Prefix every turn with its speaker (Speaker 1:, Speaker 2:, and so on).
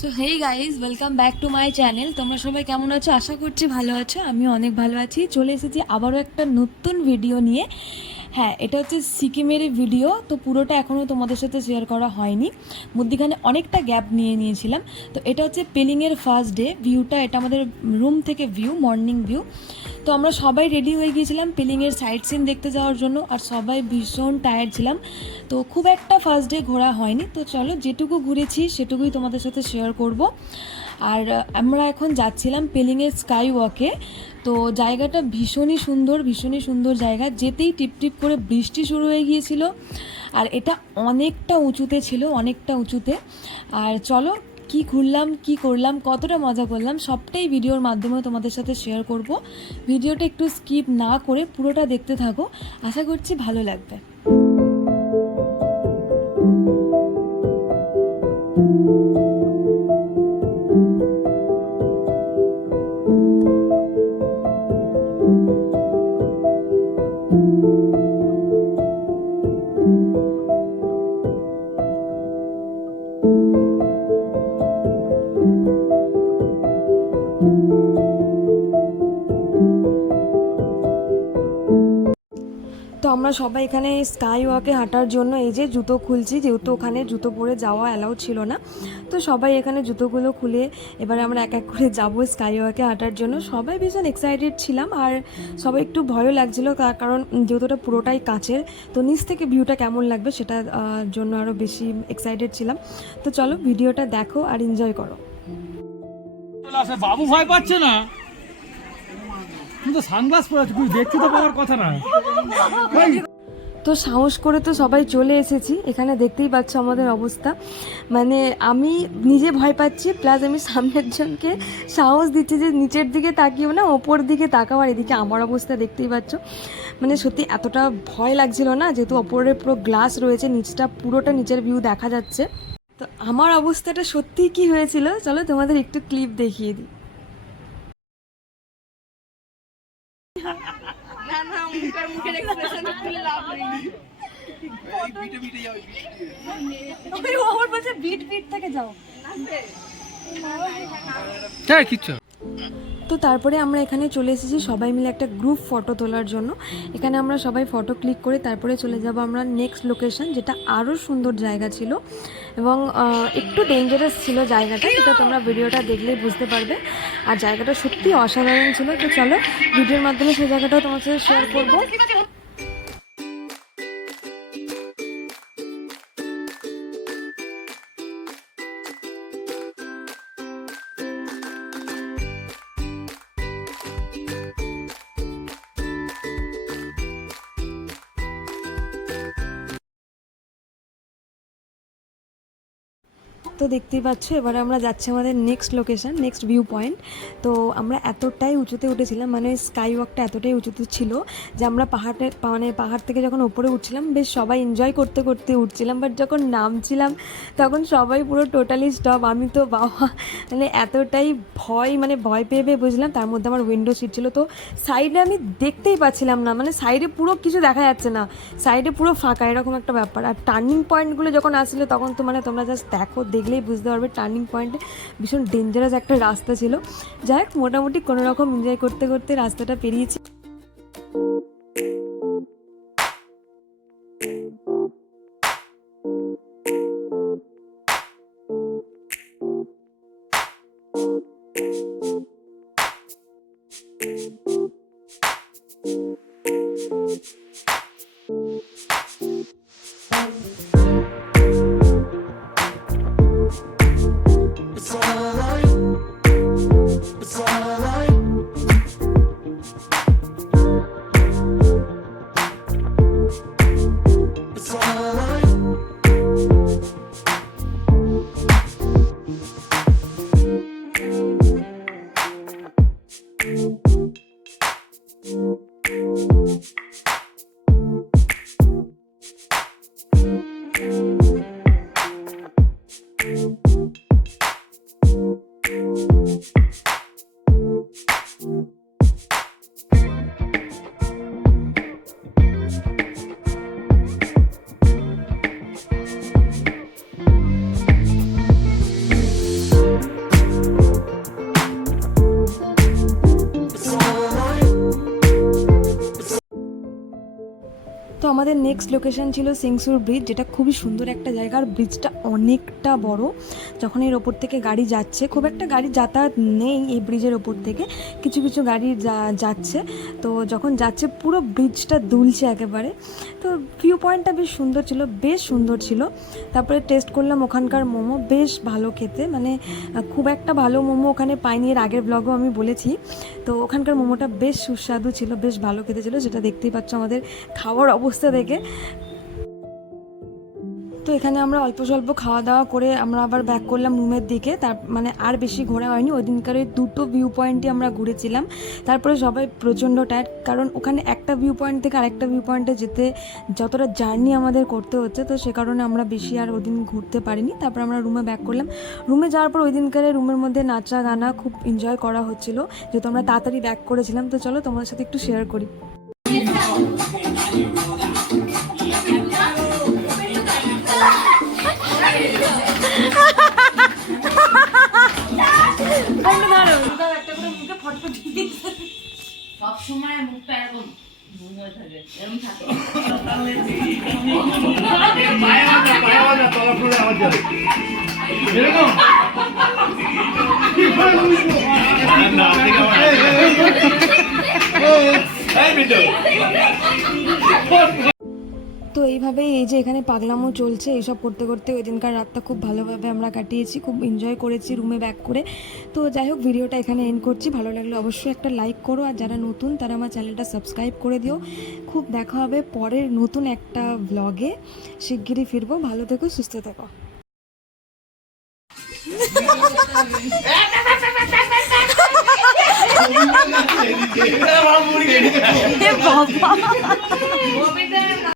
Speaker 1: So hey guys welcome back to my channel তোমরা সবাই কেমন আছো? আশা করছি ভালো আছো। আমি অনেক ভালো আছি। চলে এসেছি আবারও একটা নতুন ভিডিও নিয়ে। হ্যাঁ এটা হচ্ছে সিকিমের ভিডিও তো পুরোটা এখনও তোমাদের সাথে শেয়ার করা হয়নি। মধ্যিখানে অনেকটা গ্যাপ নিয়ে নিয়েছিলাম। তো এটা হচ্ছে পেলিংয়ের ফার্স্ট ডে ভিউটা এটা আমাদের রুম থেকে ভিউ মর্নিং ভিউ তো আমরা সবাই রেডি হয়ে গিয়েছিলাম পেলিংয়ের সাইট সিন দেখতে যাওয়ার জন্য আর সবাই ভীষণ টায়ার্ড ছিলাম। তো খুব একটা ফার্স্ট ডে ঘোরা হয়নি। তো চলো যেটুকু ঘুরেছি সেটুকুই তোমাদের সাথে শেয়ার করব। আর আমরা এখন যাচ্ছিলাম পেলিংয়ের স্কাই ওয়াকে তো জায়গাটা ভীষণই সুন্দর ভীষণই সুন্দর জায়গা। যেতেই টিপ টিপ করে বৃষ্টি শুরু হয়ে গিয়েছিল। আর এটা অনেকটা উঁচুতে ছিল, অনেকটা উঁচুতে। আর চলো কি ঘুরলাম, কি করলাম, কতটা মজা করলাম, সবটাই ভিডিওর মাধ্যমে তোমাদের সাথে শেয়ার করব। ভিডিওটা একটু স্কিপ না করে পুরোটা দেখতে থাকো। আশা করছি ভালো লাগবে। তো আমরা সবাই এখানে স্কাই ওয়াকে হাঁটার জন্য এই যে জুতো খুলছি, যেহেতু ওখানে জুতো পরে যাওয়া অ্যালাউ ছিল না, তো সবাই এখানে জুতোগুলো খুলে এবারে আমরা এক এক করে যাব স্কাই ওয়াকে হাঁটার জন্য। সবাই ভীষণ এক্সাইটেড ছিলাম আর সবাই একটু ভয়ও লাগছিল কারণ যেহেতু ওটা পুরোটাই কাছের তো নিচ থেকে ভিউটা কেমন লাগবে সেটার জন্য আরও বেশি এক্সাইটেড ছিলাম। তো চলো ভিডিওটা দেখো আর এনজয় করো।
Speaker 2: বাবু ভয় পাচ্ছে না? তুই তো সানগ্লাস পরে দেখতে তো পাওয়ার কথা না।
Speaker 1: তো সাহস করে তো সবাই চলে এসেছি, এখানে দেখতেই পাচ্ছ আমাদের অবস্থা। মানে আমি নিজে ভয় পাচ্ছি প্লাস আমি সামনের জনকে সাহস দিচ্ছি যে নিচের দিকে তাকিও না, ওপর দিকে তাকাও আর এদিকে আমার অবস্থা দেখতেই পাচ্ছ। মানে সত্যি এতটা ভয় লাগছিল না, যেহেতু ওপরে পুরো গ্লাস রয়েছে, নিচটা পুরোটা নিচের ভিউ দেখা যাচ্ছে। তো আমার অবস্থাটা সত্যিই কি হয়েছিল? চলো তোমাদের একটু ক্লিপ দেখিয়ে দিই। ওর বলছে বিট বিট থেকে যাও।
Speaker 2: হ্যাঁ কিচ্ছু
Speaker 1: তো তারপরে আমরা এখানে চলে এসেছি সবাই মিলে একটা গ্রুপ ফটো তোলার জন্য। এখানে আমরা সবাই ফটো ক্লিক করে তারপরে চলে যাব আমরা নেক্সট লোকেশন যেটা আরও সুন্দর জায়গা ছিল এবং একটু ডেঞ্জারাস ছিল জায়গাটা সেটা তোমরা ভিডিওটা দেখলেই বুঝতে পারবে। আর জায়গাটা সত্যি অসাধারণ ছিল। তো চলো ভিডিওর মাধ্যমে সেই জায়গাটাও তোমার সাথে শেয়ার করব। তো দেখতেই পাচ্ছ, এবারে আমরা যাচ্ছি আমাদের next location next view point তো আমরা এতটাই উঁচুতে উঠেছিলাম মানে স্কাই ওয়াকটা এতটাই উঁচুতে ছিল যে আমরা পাহাড়ে মানে পাহাড় থেকে যখন উপরে উঠছিলাম, বেশ সবাই এনজয় করতে করতে উঠছিলাম বাট যখন নামছিলাম, তখন সবাই পুরো টোটালি স্টপ আমি তো বাবা মানে এতটাই ভয় মানে ভয় পেয়ে পেয়ে বুঝলাম তার মধ্যে আমার উইন্ডো সিট ছিল। তো সাইডে আমি দেখতেই পাচ্ছিলাম না মানে সাইডে পুরো কিছু দেখা যাচ্ছে না সাইডে পুরো ফাঁকা, এরকম একটা ব্যাপার। আর টার্নিং পয়েন্টগুলো যখন আসলে তখন তো মানে তোমরা জাস্ট দেখো দেখলেই বুঝতে পারবে টার্নিং পয়েন্টে ভীষণ ডেঞ্জারাস একটা রাস্তা ছিল। যাই হোক, মোটামুটি কোনো রকম এনজয় করতে করতে রাস্তাটা পেরিয়েছি। আমাদের নেক্সট লোকেশন ছিল সিংসুর ব্রিজ যেটা খুবই সুন্দর একটা জায়গা। আর ব্রিজটা অনেকটা বড়। যখন এর ওপর থেকে গাড়ি যাচ্ছে, খুব একটা গাড়ি যাতায়াত নেই এই ব্রিজের ওপর থেকে। কিছু কিছু গাড়ি যাচ্ছে। তো যখন যাচ্ছে, পুরো ব্রিজটা দুলছে একেবারে। তো ভিউ পয়েন্টটা বেশ সুন্দর ছিল, বেশ সুন্দর ছিল। তারপরে টেস্ট করলাম ওখানকার মোমো, বেশ ভালো খেতে। মানে খুব একটা ভালো মোমো ওখানে পাইনি। এর আগের ব্লগও আমি বলেছি। তো ওখানকার মোমোটা বেশ সুস্বাদু ছিল, বেশ ভালো খেতে ছিল। সেটা দেখতেই পাচ্ছ আমাদের খাওয়ার অবস্থা দেখে তো এখানে আমরা অল্প স্বল্প খাওয়া দাওয়া করে আমরা আবার ব্যাক করলাম রুমের দিকে। তার মানে আর বেশি ঘোরা হয়নি। ওই দিনকার ওই দুটো ভিউ পয়েন্টই আমরা ঘুরেছিলাম। তারপরে সবাই প্রচণ্ড টায়ার্ড কারণ ওখানে একটা ভিউ পয়েন্ট থেকে আরেকটা ভিউ পয়েন্টে যেতে যতটা জার্নি আমাদের করতে হচ্ছে, তো সে কারণে আমরা বেশি আর ওই দিন ঘুরতে পারিনি। তারপর আমরা রুমে ব্যাক করলাম। রুমে যাওয়ার পর ওই দিনকারে রুমের মধ্যে নাচা গানা খুব এনজয় করা হচ্ছিল। যেহেতু আমরা তাড়াতাড়ি ব্যাক করেছিলাম, তো চলো তোমাদের সাথে একটু শেয়ার করি।
Speaker 3: সব সময় মুখটা এরকম এরকম
Speaker 1: তো এইভাবেই এই যে এখানে পাগলামো চলছে এইসব করতে করতে ওই দিনকার রাতটা খুব ভালোভাবে আমরা কাটিয়েছি খুব এনজয় করেছি রুমে ব্যাক করে তো যাই হোক ভিডিওটা এখানে এন্ড করছি ভালো লাগলে অবশ্যই একটা লাইক করো আর যারা নতুন তারা আমার চ্যানেলটা সাবস্ক্রাইব করে দিও খুব দেখা হবে পরের নতুন একটা ব্লগে শিগগিরই ফিরবো ভালো থেকো সুস্থ থেকো मामूली